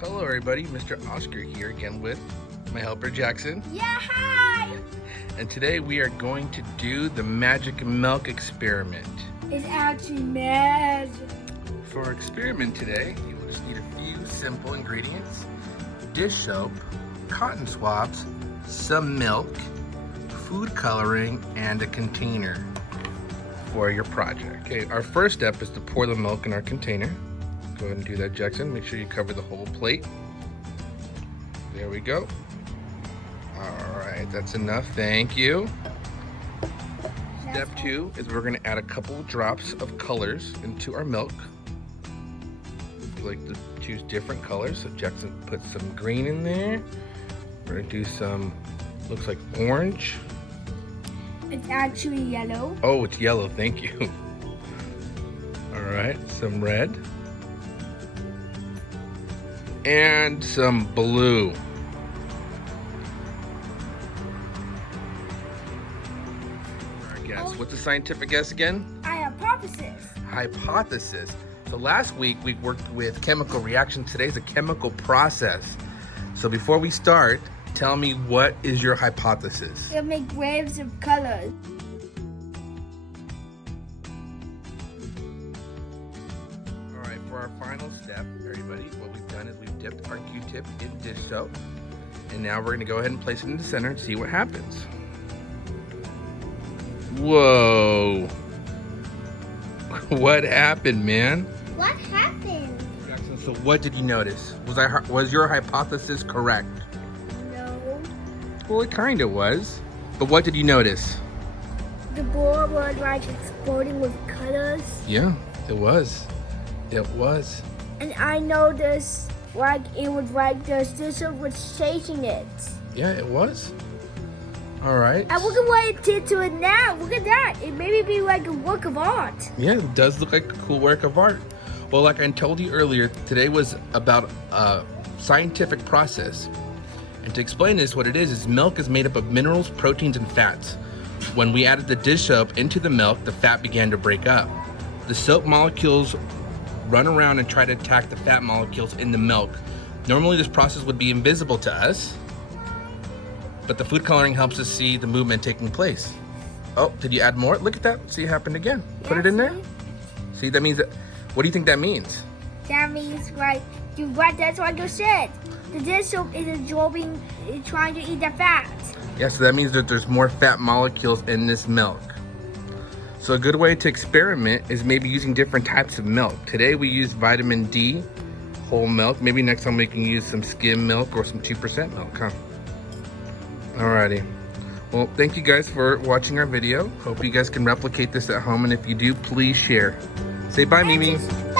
Hello everybody, Mr. Oscar here again with my helper Jackson. Yeah, hi! And today we are going to do the magic milk experiment. It's actually magic. For our experiment today, you will just need a few simple ingredients: dish soap, cotton swabs, some milk, food coloring, and a container for your project. Okay, our first step is to pour the milk in our container. Go ahead and do that, Jackson. Make sure you cover the whole plate. There we go. All right, that's enough. Thank you. Step 2 is we're going to add a couple drops of colors into our milk. You like to choose different colors, so Jackson put some green in there. We're going to do some, looks like orange. It's actually yellow. Oh, it's yellow. Thank you. All right, some red. And some blue. Our guess. What's the scientific guess again? Hypothesis. Hypothesis. So last week we worked with chemical reaction. Today's a chemical process. So before we start, tell me, what is your hypothesis? It'll make waves of colors. All right, for our final step, everybody, what we've done is we've dipped our Q-tip in dish soap. And now we're going to go ahead and place it in the center and see what happens. Whoa. What happened, man? What happened? Jackson, so what did you notice? Was your hypothesis correct? No. Well, it kind of was. But what did you notice? The board was like exploding with colors. Yeah, it was. It was. And I noticed like it was like the scissor was chasing it. Yeah, it was. All right. And look at what it did to it now. Look at that. It made it be like a work of art. Yeah, it does look like a cool work of art. Well, like I told you earlier, today was about a scientific process. And to explain this, what it is milk is made up of minerals, proteins, and fats. When we added the dish soap into the milk, the fat began to break up. The soap molecules run around and try to attack the fat molecules in the milk. Normally this process would be invisible to us, but the food coloring helps us see the movement taking place. Oh, did you add more? Look at that. See, it happened again. Put it in there. See, that means that, what do you think that means? That means like that's what you said. The dish soap is absorbing, trying to eat the fat. Yeah, so that means that there's more fat molecules in this milk. So a good way to experiment is maybe using different types of milk. Today we use vitamin D, whole milk. Maybe next time we can use some skim milk or some 2% milk, huh? Alrighty. Well, thank you guys for watching our video. Hope you guys can replicate this at home, and if you do, please share. Say bye, Mimi. Bye.